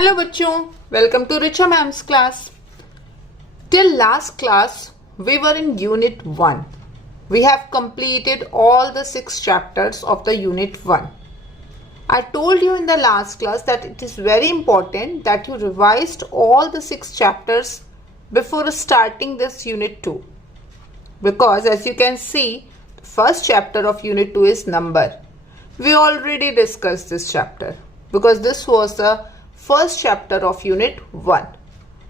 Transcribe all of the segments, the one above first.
Hello बच्चों, welcome to Richa ma'am's class. Till last class, we were in Unit 1. We have completed all the 6 chapters of the Unit 1. I told you in the last class that it is very important that you revised all the 6 chapters before starting this Unit 2. Because as you can see, the first chapter of Unit 2 is number. We already discussed this chapter because this was the first chapter of Unit 1.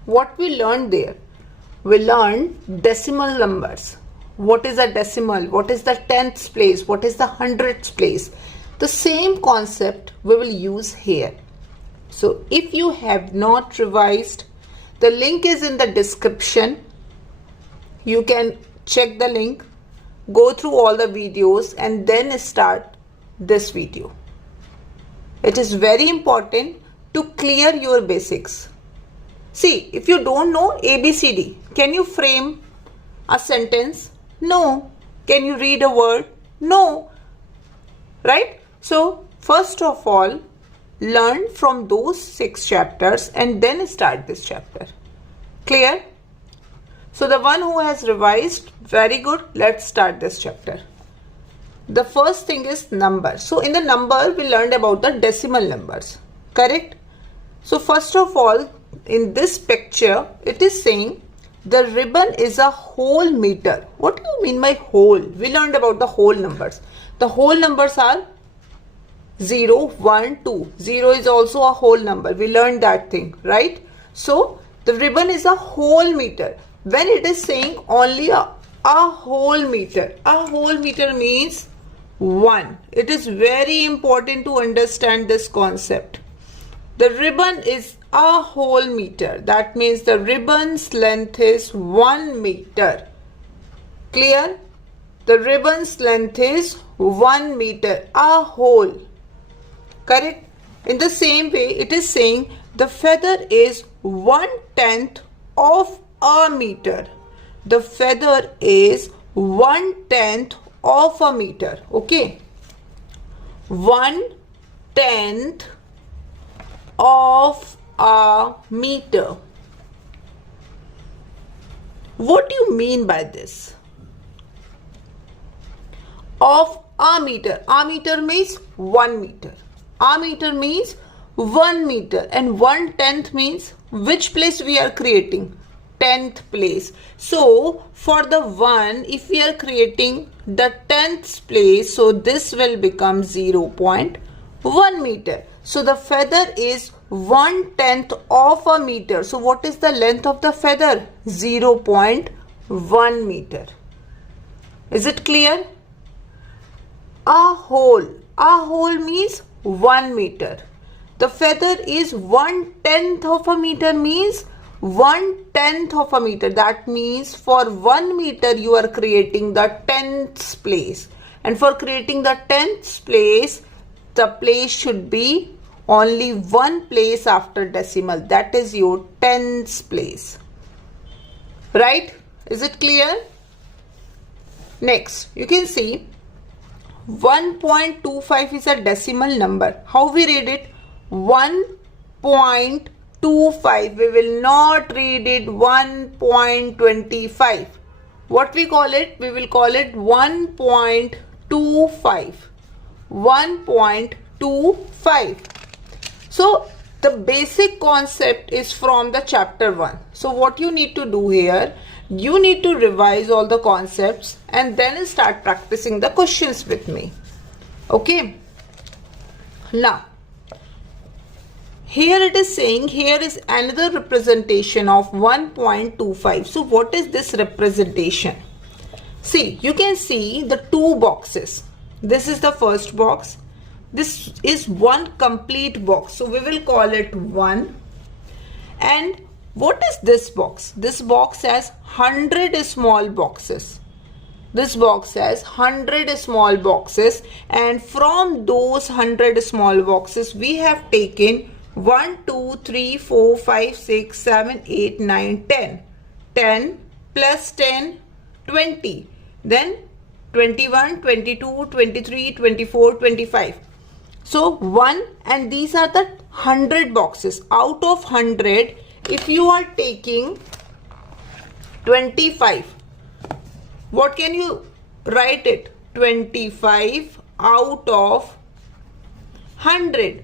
What we learned there? We learned decimal numbers. What is a decimal? What is the tenths place? What is the hundredths place? The same concept we will use here. So if you have not revised, the link is in the description. You can check the link, go through all the videos and then start this video. It is very important to clear your basics. See, if you don't know ABCD, can you frame a sentence? No. Can you read a word? No. Right? So, first of all, learn from those 6 chapters and then start this chapter. Clear? So, the one who has revised, very good. Let's start this chapter. The first thing is number. So, in the number, we learned about the decimal numbers. Correct? So first of all, in this picture, it is saying the ribbon is a whole meter. What do you mean by whole? We learned about the whole numbers. The whole numbers are 0, 1, 2. 0 is also a whole number. We learned that thing, right? So the ribbon is a whole meter. When it is saying only a whole meter means 1. It is very important to understand this concept. The ribbon is a whole meter. That means the ribbon's length is 1 meter. Clear? The ribbon's length is 1 meter. A whole. Correct? In the same way, it is saying the feather is 1/10 of a meter. The feather is 1/10 of a meter. Okay? 1/10 of a meter. What do you mean by this? Of a meter. A meter means 1 meter. A meter means 1 meter. And 1/10 means which place we are creating? 10th place. So for the 1, if we are creating the 10th place, so this will become 0.1 meter. So the feather is 1/10 of a meter. So what is the length of the feather? 0.1 meter. Is it clear? A whole. A whole means 1 meter. The feather is 1/10 of a meter means 1/10 of a meter. That means for 1 meter you are creating the 10th place. And for creating the 10th place, the place should be only one place after decimal. That is your 10th place. Right? Is it clear? Next, you can see 1.25 is a decimal number. How we read it? 1.25. We will not read it 1.25. What we call it? We will call it 1.25. 1.25. So the basic concept is from the chapter 1. So what you need to do here, you need to revise all the concepts and then start practicing the questions with me. Okay. Now, here it is saying, here is another representation of 1.25. So what is this representation? See, you can see the 2 boxes. This is the first box. This is one complete box. So we will call it 1. And what is this box? This box has 100 small boxes. This box has 100 small boxes. And from those 100 small boxes, we have taken 1, 2, 3, 4, 5, 6, 7, 8, 9, 10. 10 plus 10, 20. Then 21, 22, 23, 24, 25. So 1, and these are the 100 boxes. Out of 100, if you are taking 25, what can you write it? 25 out of 100.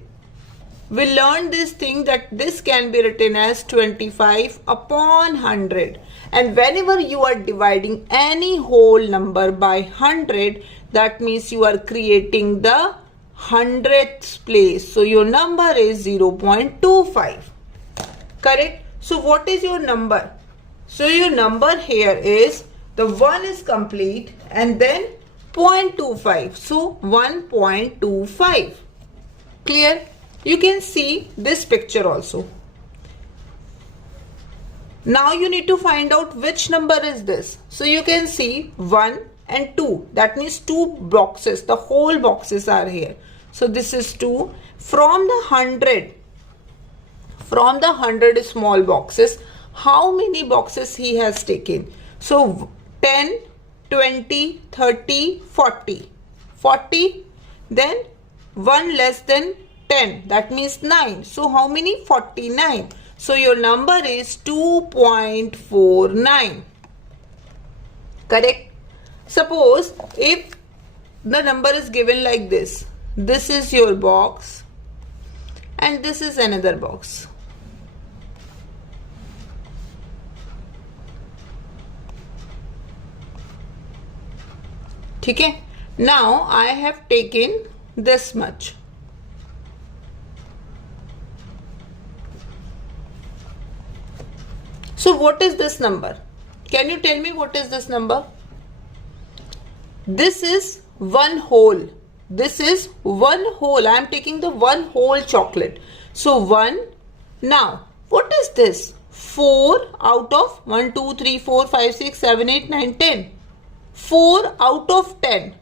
We learned this thing that this can be written as 25 upon 100. And whenever you are dividing any whole number by 100, that means you are creating the 100th place. So your number is 0.25. Correct? So what is your number? So your number here is, the 1 is complete and then 0.25. So 1.25. Clear? You can see this picture also. Now you need to find out which number is this. So you can see 1 and 2. That means 2 boxes. The whole boxes are here. So this is 2. From the 100 small boxes, how many boxes he has taken? So 10, 20, 30, 40. 40, then 1 less than 10. That means 9. So how many? 49. So your number is 2.49. Correct? Suppose if the number is given like this. This is your box and this is another box. Okay? Now I have taken this much. So what is this number? Can you tell me what is this number? This is one whole. This is one whole. I am taking the one whole chocolate. So 1. Now what is this? 4 out of 1, 2, 3, 4, 5, 6, 7, 8, 9, 10. 4 out of 10.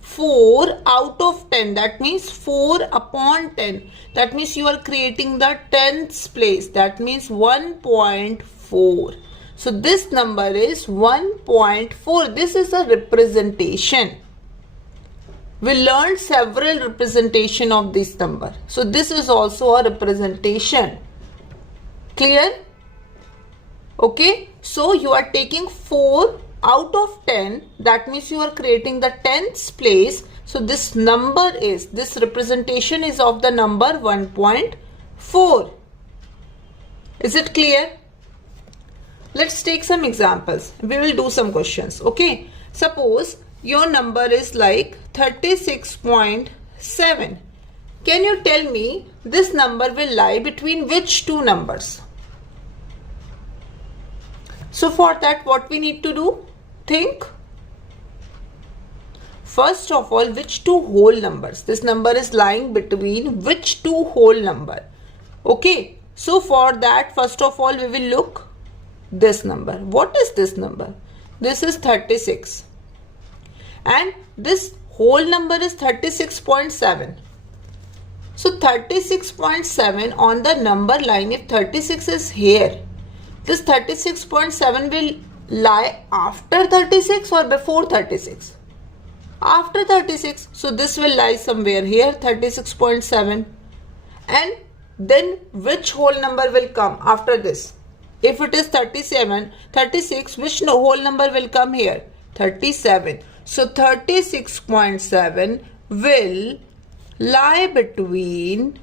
4 out of 10. That means 4 upon 10. That means you are creating the 10th place. That means 1.4. So this number is 1.4. This is a representation. We learned several representation of this number. So this is also a representation. Clear? Okay. So you are taking 4 out of 10. That means you are creating the 10th place. So this number is, this representation is of the number 1.4. Is it clear? Let's take some examples. We will do some questions. Okay. Suppose your number is like 36.7. Can you tell me this number will lie between which two numbers? So for that, what we need to do? Think. First of all, which two whole numbers? This number is lying between which two whole number? Okay. So for that, first of all, we will look this number. What is this number? This is 36. And this whole number is 36.7. So 36.7 on the number line, if 36 is here, this 36.7 will lie after 36 or before 36? After 36. So this will lie somewhere here, 36.7. And then which whole number will come after this? If it is 36, which whole number will come here? 37. So 36.7 will lie between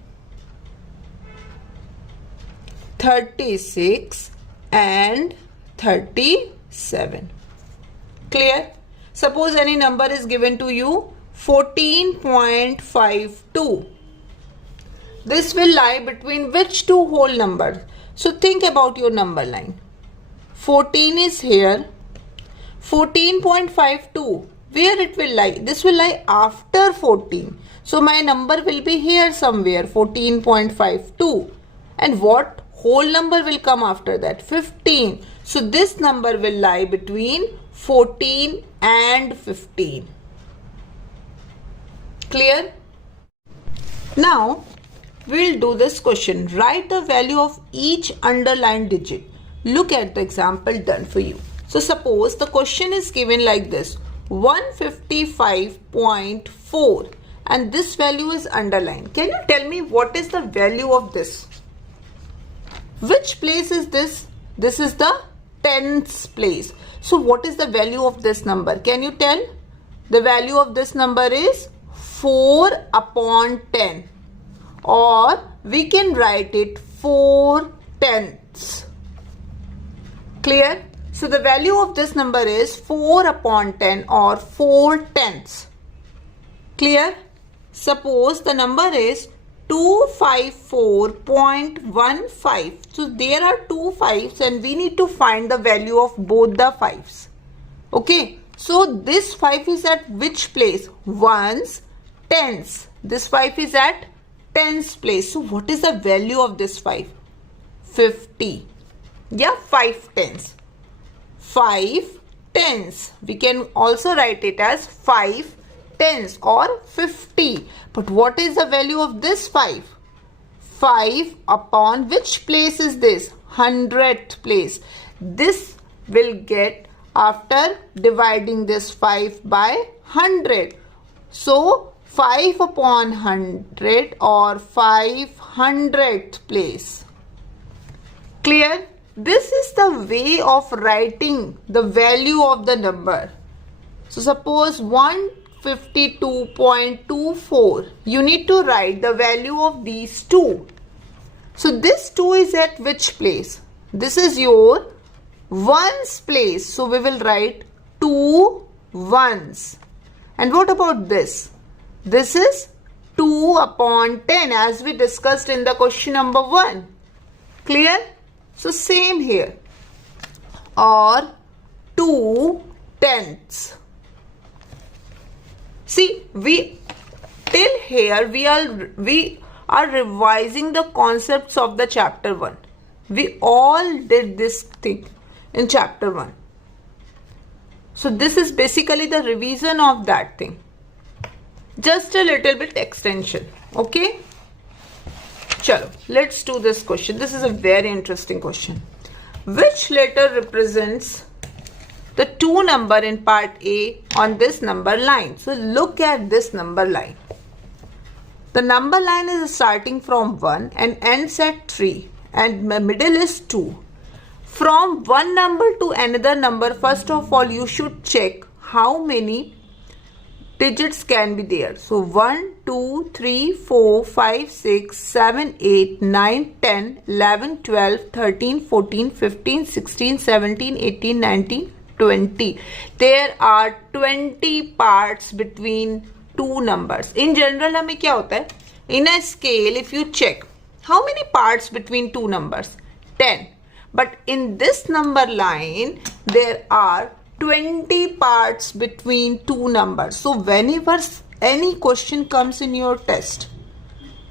36 and 37. Clear? Suppose any number is given to you 14.52. This will lie between which two whole numbers? So think about your number line. 14 is here. 14.52. Where it will lie? This will lie after 14. So my number will be here somewhere, 14.52. And what whole number will come after that? 15. So this number will lie between 14 and 15. Clear? Now we'll do this question. Write the value of each underlined digit. Look at the example done for you. So suppose the question is given like this, 155.4, and this value is underlined. Can you tell me what is the value of this? Which place is this? This is the tens place. So what is the value of this number? Can you tell? The value of this number is 4 upon 10, or we can write it 4 tenths. Clear? So the value of this number is 4 upon 10 or 4 tenths. Clear? Suppose the number is 254.15. So there are 2 5s and we need to find the value of both the 5s. Okay. So this 5 is at which place? Ones, tens. This 5 is at tens place. So what is the value of this 5? 50. Yeah, 5 tens. 5 tens. We can also write it as 5 tens or 50. But what is the value of this 5? 5 upon which place is this? 100th place. This will get after dividing this 5 by 100. So 5 upon 100 or 500th place. Clear? This is the way of writing the value of the number. So suppose 152.24. You need to write the value of these two. So this 2 is at which place? This is your ones place. So we will write 2 ones. And what about this? This is 2 upon 10 as we discussed in the question number 1. Clear? So same here. Or 2 tenths. See, till here we are revising the concepts of the chapter 1. We all did this thing in chapter 1. So this is basically the revision of that thing. Just a little bit extension. Okay. Chalo, let's do this question. This is a very interesting question. Which letter represents the 2 number in part A on this number line? So look at this number line. The number line is starting from 1 and ends at 3 and the middle is 2. From one number to another number, first of all you should check how many digits can be there. So 1, 2, 3, 4, 5, 6, 7, 8, 9, 10, 11, 12, 13, 14, 15, 16, 17, 18, 19, 20. There are 20 parts between two numbers. In general, हमें क्या होता है? In a scale, if you check, how many parts between two numbers? 10. But in this number line, there are 20 parts between two numbers. So whenever any question comes in your test,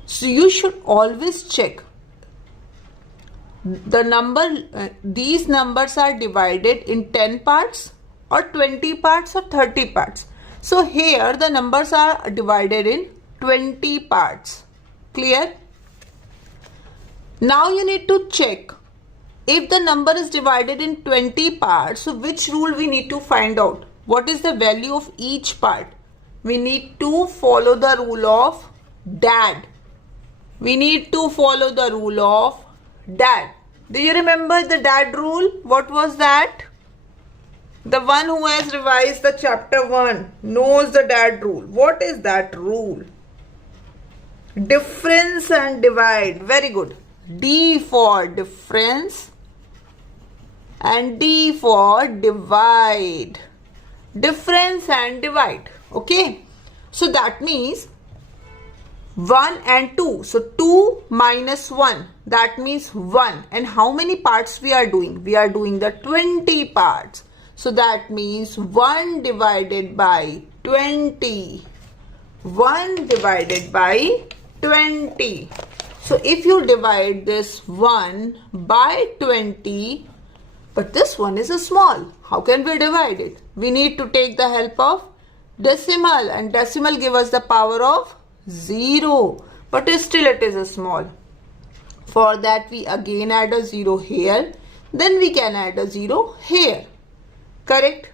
so you should always check the number, these numbers are divided in 10 parts or 20 parts or 30 parts. So here the numbers are divided in 20 parts. Clear? Now you need to check if the number is divided in 20 parts. So which rule we need to find out? What is the value of each part? We need to follow the rule of DAD. We need to follow the rule of DAD. Do you remember the DAD rule? What was that? The one who has revised the chapter 1 knows the DAD rule. What is that rule? Difference and divide. Very good. D for difference and D for divide. Difference and divide. Okay. So that means 1 and 2. So 2 minus 1. That means 1. And how many parts we are doing? We are doing the 20 parts. So that means 1 divided by 20. 1 divided by 20. So if you divide this 1 by 20, but this one is a small. How can we divide it? We need to take the help of decimal, and decimal give us the power of 0. But still it is a small. For that we again add a 0 here. Then we can add a 0 here. Correct?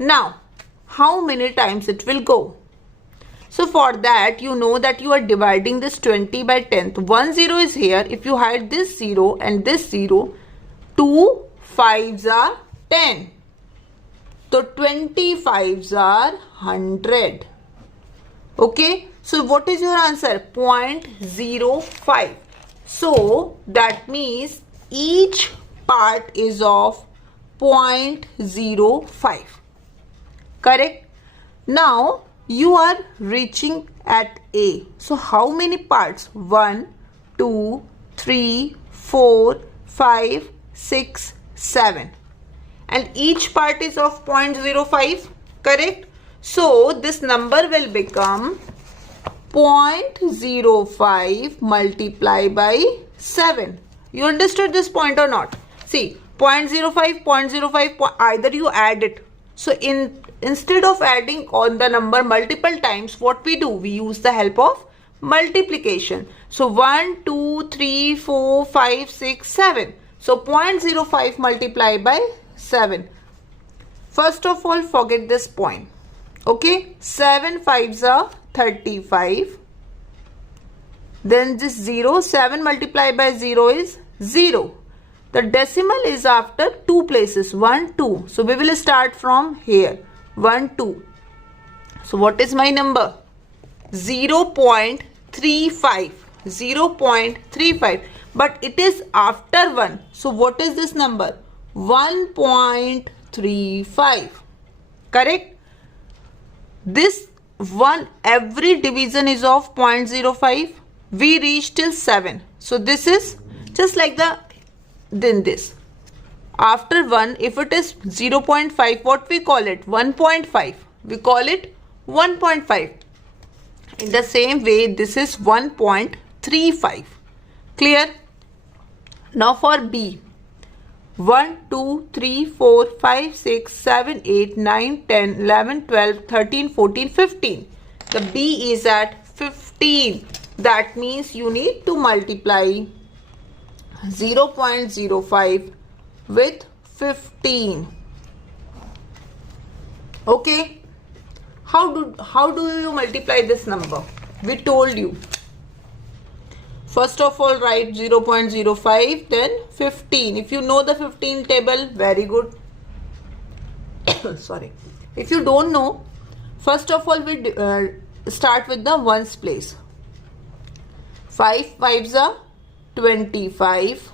Now, how many times it will go? So for that, you know that you are dividing this 20 by 10th. 1 0 is here. If you hide this 0 and this 0, 2 5s are 10. So 20 5s are 100. Okay. So what is your answer? 0.05. So that means each part is of 0.05. Correct? Now you are reaching at A. So how many parts? 1, 2, 3, 4, 5, 6, 7. And each part is of 0.05. Correct? So this number will become 0.05 multiplied by 7. You understood this point or not? See, 0.05, 0.05, either you add it. So instead of adding on the number multiple times, what we do? We use the help of multiplication. So 1, 2, 3, 4, 5, 6, 7. So 0.05 multiplied by 7. First of all, forget this point. Okay, 7 5s are 35. Then this 0, 7 multiplied by 0 is 0. The decimal is after 2 places, 1, 2. So we will start from here, 1, 2. So what is my number? 0.35. 0.35. But it is after 1. So what is this number? 1.35. Correct? This one, every division is of 0.05. We reach till 7. So this is just like then this. After 1, if it is 0.5, what we call it? 1.5. We call it 1.5. In the same way, this is 1.35. Clear? Now for B. 1, 2, 3, 4, 5, 6, 7, 8, 9, 10, 11, 12, 13, 14, 15. The B is at 15. That means you need to multiply 0.05 with 15. Okay. How do you multiply this number? We told you. First of all, write 0.05, then 15. If you know the 15 table, very good. Sorry. If you don't know, first of all, we start with the ones place. 5 5s are 25.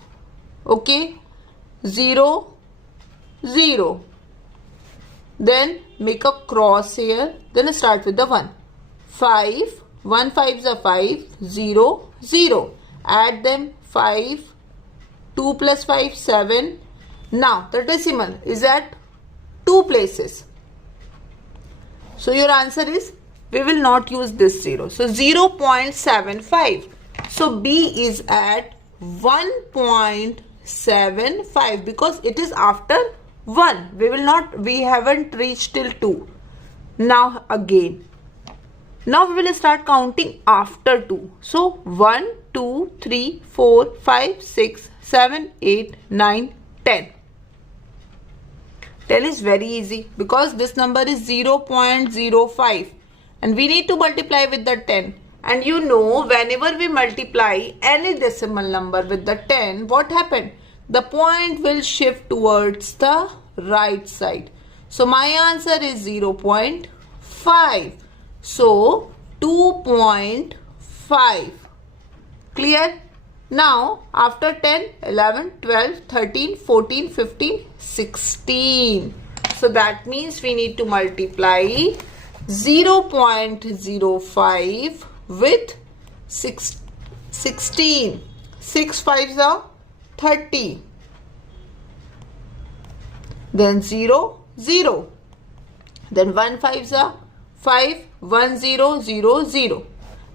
Okay. 0, 0. Then make a cross here. Then start with the 1. 5. 1 5s are 5. 0, 0. Add them. 5. 2 plus 5, 7. Now the decimal is at 2 places. So your answer is, we will not use this 0. So 0.75. So B is at 1.75 because it is after 1. We haven't reached till 2. Now again. Now we will start counting after 2. So 1, 2, 3, 4, 5, 6, 7, 8, 9, 10. 10 is very easy because this number is 0.05 and we need to multiply with the 10. And you know, whenever we multiply any decimal number with the 10, what happened? The point will shift towards the right side. So my answer is 0.5. So 2.5. Clear? Now after 10, 11, 12, 13, 14, 15, 16. So that means we need to multiply 0.05 with 16. 6 5s are 30. Then 0, 0. Then 1 5s are 5, 1 0, 0, 0.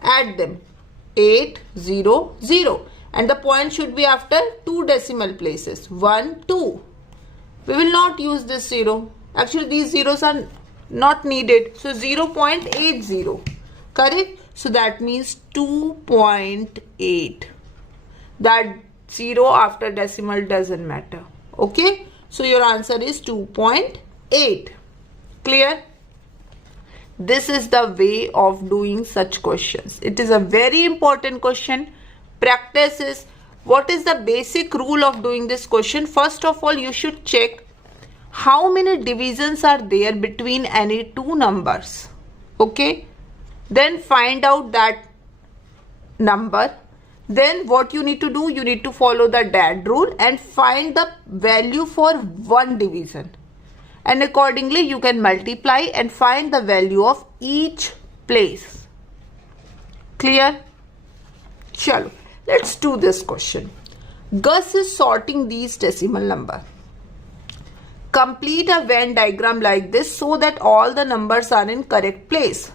Add them. 8, 0, 0. And the point should be after 2 decimal places. 1, 2. We will not use this 0. Actually, these zeros are not needed. So 0.80. Correct? So that means 2.8. That 0 after decimal doesn't matter. Okay? So your answer is 2.8. Clear? this is the way of doing such questions. It is a very important question. Practice is, what is the basic rule of doing this question? First of all, you should check how many divisions are there between any two numbers. Okay, then find out that number. Then what you need to do, you need to follow the DAD rule and find the value for one division, and accordingly you can multiply and find the value of each place. Clear? Chalo, let's do this question. Gus is sorting these decimal number. Complete a Venn diagram like this so that all the numbers are in correct place.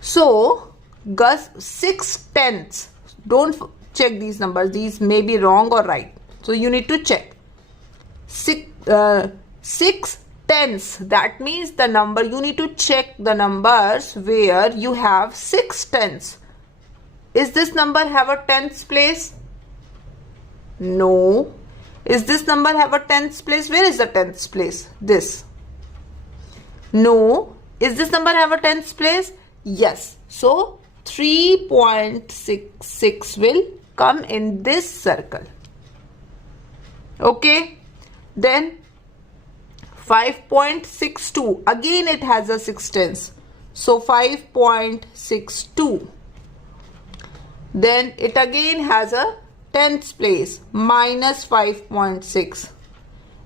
So Gus 6/10. Don't check these numbers. These may be wrong or right. So you need to check. 6/10. That means the number, you need to check the numbers where you have 6/10. Is this number have a tenths place? No. Is this number have a tenths place? Where is the tenths place? This. No. Is this number have a tenths place? Yes. So 3.66 will come in this circle. Okay. Then 5.62. Again it has a 6/10. So 5.62. Then it again has a tenths place, minus 5.6.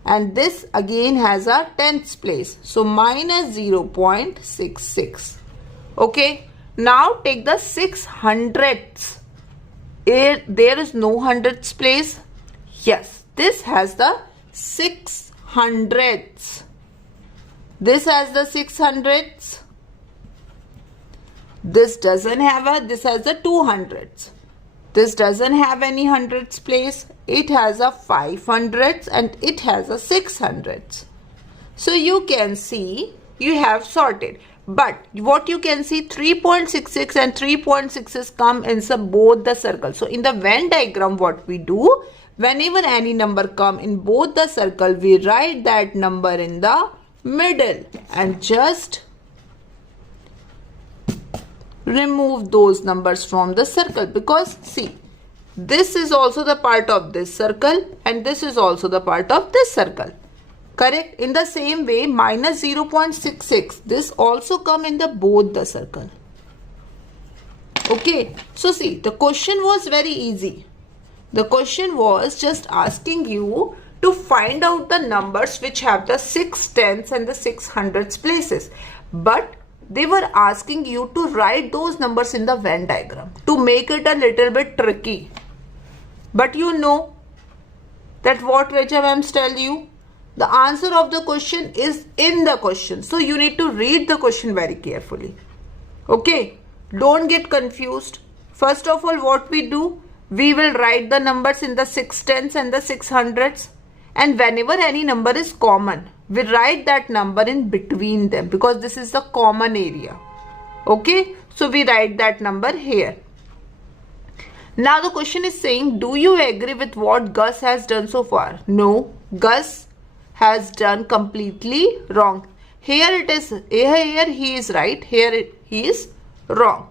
And this again has a tenths place. So minus 0.66. Okay. Now take the 600ths. There is no hundredths place. Yes, this has the 600ths. This has the 600ths. This doesn't have a, this has the 200ths. This doesn't have any hundredths place. It has a 500ths and it has a 600ths. So you can see you have sorted. But what you can see, 3.66 and 3.6 come in both the circles. So in the Venn diagram, what we do, whenever any number come in both the circle, we write that number in the middle and just remove those numbers from the circle. Because see, this is also the part of this circle and this is also the part of this circle. Correct? In the same way, minus 0.66, this also come in the both the circle. Okay. So see, the question was very easy. The question was just asking you to find out the numbers which have the 6/10 and the 600ths places. But they were asking you to write those numbers in the Venn diagram to make it a little bit tricky. But you know that what Richa ma'ams tell you, the answer of the question is in the question. So you need to read the question very carefully. Okay. Don't get confused. First of all, what we do, we will write the numbers in the 6/10 and the 600ths. And whenever any number is common, we write that number in between them because this is the common area. Okay. So we write that number here. Now the question is saying, do you agree with what Gus has done so far? No. Gus has done completely wrong. Here it is, here he is right, here he is wrong.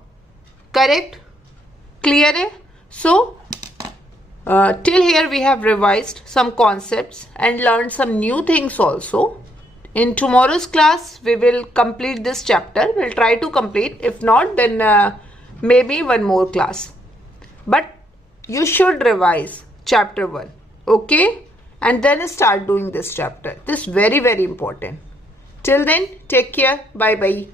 Correct? Clear? So till here we have revised some concepts and learned some new things also. In tomorrow's class we will complete this chapter. We'll try to complete. If not, then maybe one more class. But you should revise chapter 1. Okay? And then start doing this chapter. This is very, very important. Till then, take care. Bye-bye.